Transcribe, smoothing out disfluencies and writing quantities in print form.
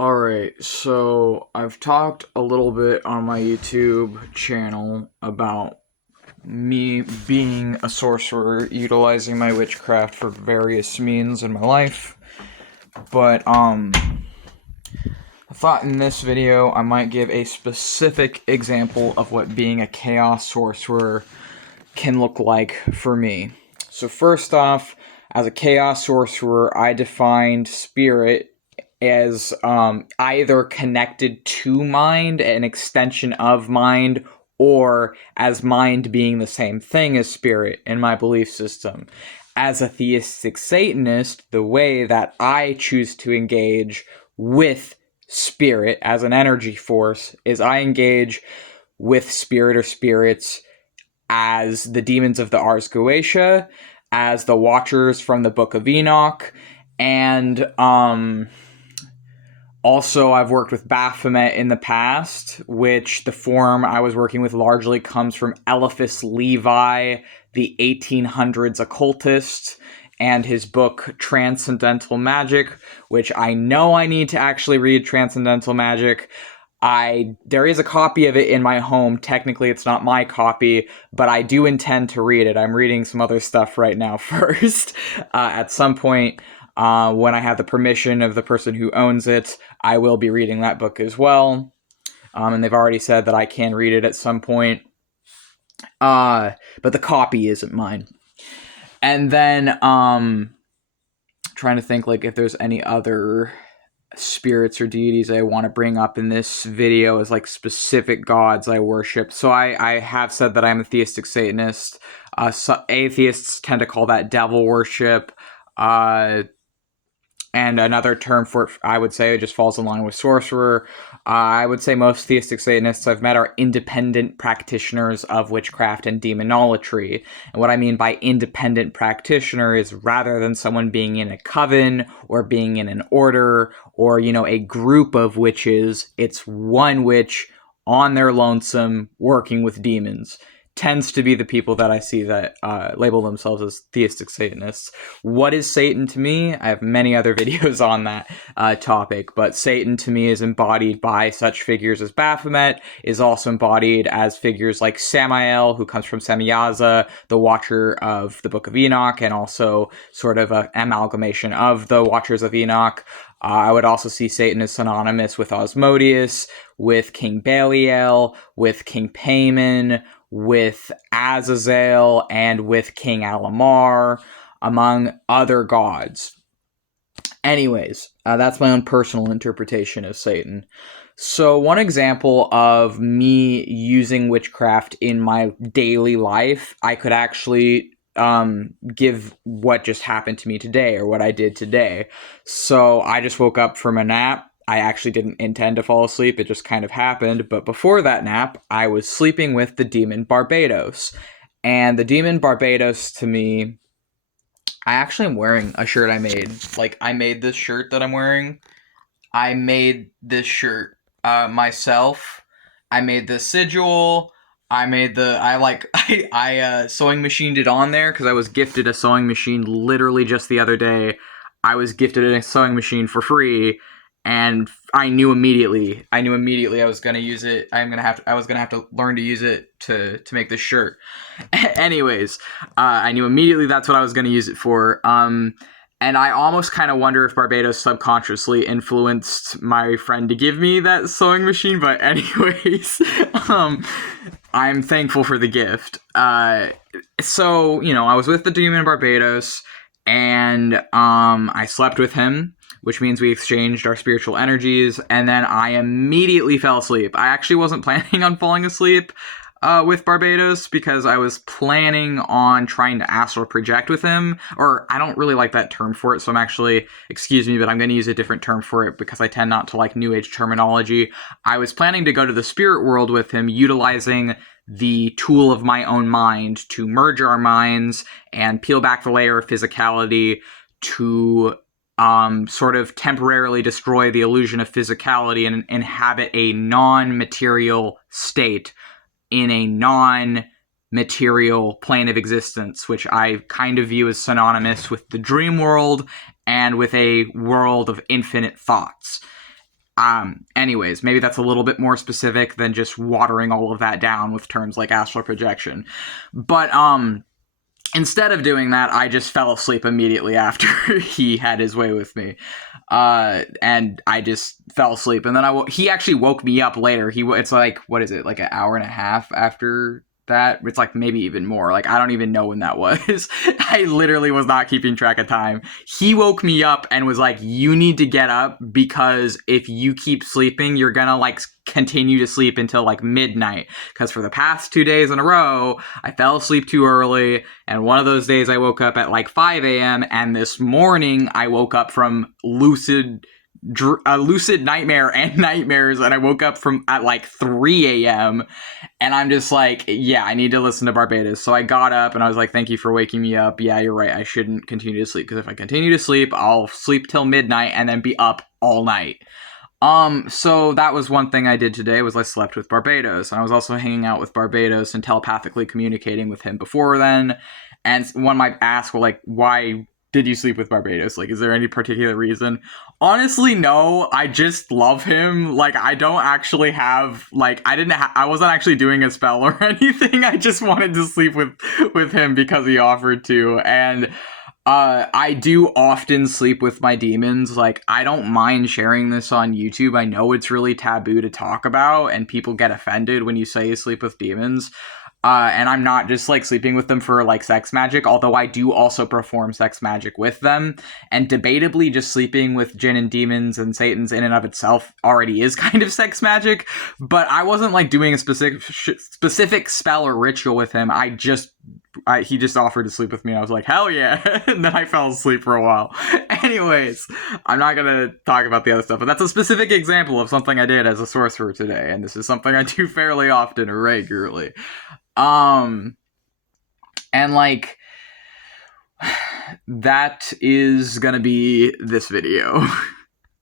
Alright, so I've talked a little bit on my YouTube channel about me being a sorcerer, utilizing my witchcraft for various means in my life. But, I thought in this video I might give a specific example of what being a chaos sorcerer can look like for me. So first off, as a chaos sorcerer, I defined spirit as either connected to mind, an extension of mind, or as mind being the same thing as spirit in my belief system. As a theistic Satanist, the way that I choose to engage with spirit as an energy force is I engage with spirit or spirits as the demons of the Ars Goetia, as the Watchers from the Book of Enoch, and also, I've worked with Baphomet in the past, which the form I was working with largely comes from Eliphas Levi, the 1800s occultist, and his book Transcendental Magic, which I know I need to actually read Transcendental Magic. There is a copy of it in my home. Technically, it's not my copy, but I do intend to read it. I'm reading some other stuff right now first. At some point, when I have the permission of the person who owns it, I will be reading that book as well. And they've already said that I can read it at some point. But the copy isn't mine. And then, trying to think like if there's any other spirits or deities I want to bring up in this video as like specific gods I worship. So I have said that I'm a theistic Satanist. Atheists tend to call that devil worship. And another term for it, I would say, just falls in line with sorcerer. I would say most theistic Satanists I've met are independent practitioners of witchcraft and demonolatry. And what I mean by independent practitioner is rather than someone being in a coven or being in an order or, a group of witches, it's one witch on their lonesome working with demons. Tends to be the people that I see that label themselves as theistic Satanists. What is Satan to me? I have many other videos on that topic, but Satan to me is embodied by such figures as Baphomet, is also embodied as figures like Samael, who comes from Semyaza, the Watcher of the Book of Enoch, and also sort of an amalgamation of the Watchers of Enoch. I would also see Satan as synonymous with Asmodeus, with King Belial, with King Paimon, with Azazel, and with King Alamar, among other gods. Anyways, that's my own personal interpretation of Satan. So one example of me using witchcraft in my daily life, I could actually give what just happened to me today, or what I did today. So I just woke up from a nap. I actually didn't intend to fall asleep, it just kind of happened, but before that nap, I was sleeping with the demon Barbados. And the demon Barbados, to me, I actually am wearing a shirt I made. Like, I made this shirt that I'm wearing. I made this shirt myself. I made the sigil. I sewing machined it on there because I was gifted a sewing machine literally just the other day. I was gifted a sewing machine for free, and I knew immediately I was gonna use it. I was gonna have to learn to use it to make this shirt. Anyways, I knew immediately that's what I was gonna use it for. And I almost kind of wonder if Barbados subconsciously influenced my friend to give me that sewing machine. But anyways, I'm thankful for the gift. So, I was with the demon Barbados, and I slept with him, which means we exchanged our spiritual energies, and then I immediately fell asleep. I actually wasn't planning on falling asleep with Barbados because I was planning on trying to astral project with him, or I don't really like that term for it, so excuse me, but I'm going to use a different term for it because I tend not to like New Age terminology. I was planning to go to the spirit world with him, utilizing the tool of my own mind to merge our minds and peel back the layer of physicality to sort of temporarily destroy the illusion of physicality and inhabit a non-material state in a non-material plane of existence, which I kind of view as synonymous with the dream world and with a world of infinite thoughts. Anyways, maybe that's a little bit more specific than just watering all of that down with terms like astral projection. But instead of doing that, I just fell asleep immediately after he had his way with me. And I just fell asleep. And then he actually woke me up later. It's like, what is it? Like an hour and a half after that? It's like maybe even more. Like, I don't even know when that was. I literally was not keeping track of time. He woke me up and was like, you need to get up because if you keep sleeping, you're gonna like continue to sleep until like midnight. Because for the past 2 days in a row, I fell asleep too early. And one of those days I woke up at like 5 a.m. And this morning I woke up from lucid nightmare and nightmares, and I woke up at like 3 a.m. and I'm just like, yeah, I need to listen to Barbados. So I got up and I was like, thank you for waking me up. Yeah, you're right, I shouldn't continue to sleep, because if I continue to sleep, I'll sleep till midnight and then be up all night. So that was one thing I did today, was I slept with Barbados. And I was also hanging out with Barbados and telepathically communicating with him before then. And one might ask, well, like, why did you sleep with Barbados? Like, is there any particular reason? Honestly, no. I just love him. Like, I don't actually have, like, I wasn't actually doing a spell or anything. I just wanted to sleep with him because he offered to. And I do often sleep with my demons. Like, I don't mind sharing this on YouTube. I know it's really taboo to talk about, and people get offended when you say you sleep with demons. And I'm not just like sleeping with them for like sex magic, although I do also perform sex magic with them. And debatably, just sleeping with jinn and demons and satans in and of itself already is kind of sex magic. But I wasn't like doing a specific spell or ritual with him. He just offered to sleep with me. And I was like, hell yeah. And then I fell asleep for a while. Anyways, I'm not going to talk about the other stuff, but that's a specific example of something I did as a sorcerer today. And this is something I do fairly often, regularly. And like, that is gonna be this video.